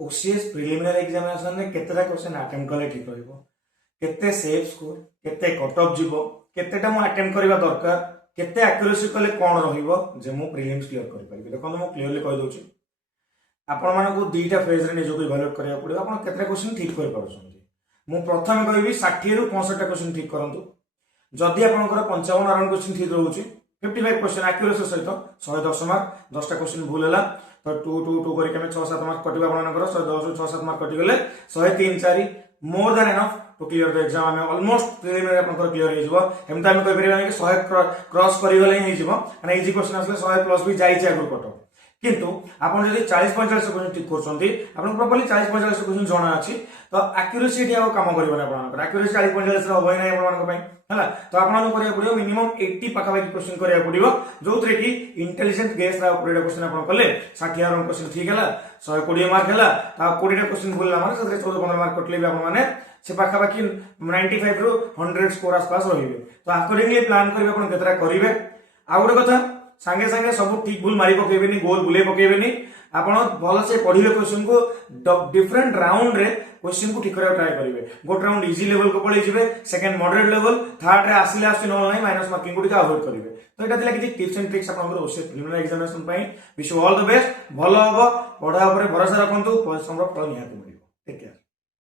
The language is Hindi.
ओसीएस प्रिलिमिनरी एग्जामिनेशन रे केतेटा क्वेश्चन अटेम्प्ट कले ठीक रहइबो केते सेफ स्कोर केते कट ऑफ जीवो केतेटा मु अटेम्प्ट करबा दरकार केते एक्यूरेसी कले कोन रहिबो जे मु प्रिलिम्स क्लियर करि परिबे देखो मु क्लियरली कहि दोछि आपण मानकु दुईटा फेज रे निजो को इवैल्यूएट करिया पड़िबो आपण केते क्वेश्चन ठीक करि पारुछन्ती मु प्रथमे कहबी 60 रु 65 क्वेश्चन ठीक करंतु जदि आपनकर 55 अराउंड क्वेश्चन ठीक रहउछि 55 क्वेश्चन एक्यूरेसी सहित 110 मार्क 10 टा क्वेश्चन भूल होला तो 2 2 2 करी के 6 7 मार्क कटिबा आपनकर 110 6 7 मार्क कटि गेले 103 4 more than enough to clear the exam हमें ऑलमोस्ट प्रिलिमिनरी आपनकर क्लियर हे जबो एमता हम कहि परिबा कि 100 क्रॉस करि गेले हे जबो माने इजी क्वेश्चन आसले 100 प्लस भी जाई छै आगु कट किंतु आपण जदि 40 45 क्वेश्चन ठीक करछन्ती आपण प्रॉपर्ली 40 45 क्वेश्चन जणा अछि तो एक्यूरेसी एटी आ काम करबो ना आपण एक्यूरेसी 40 45 रे होय नै आपण पई हला तो आपण करिया पड़ियो मिनिमम 80 पाखा पाखी क्वेश्चन करिया पड़ियो जोतरे कि इंटेलिजेंट गेस रा ऊपर क्वेश्चन आपण कले 60 अराउंड क्वेश्चन ठीक हला 120 मार्क हला ता 20 टा क्वेश्चन भूलला माने सतरे 14 15 मार्क कटले भी आपण माने से पाखा पाखी 95 रु 100 स्कोर आसपास रहिबे तो अकॉर्डिंगली प्लान करबे आपण केतरा करिवे आ गोटे कथा सांगे सांगे सब ठीक भूल मारी पकेबेनी गोल बुले पकेबेनी आपण भल से पढिले क्वेश्चन को डिफरेंट राउंड रे क्वेश्चन को ठीक करा ट्राई करिवे गोट राउंड इजी लेवल को पळे जिवे सेकंड मॉडरेट लेवल थर्ड रे आसिले आसी न नाही माइनस मार्किंग को अवॉइड करिवे तो एटा दिला कि टिप्स एंड ट्रिक्स आपण ओसे प्रिलिमिनरी एग्जामिनेशन पई wish you all the best भलो हो पढा ऊपर भरोसा रखंतु परिश्रम रो फल निहाती मिलिबो टेक केयर।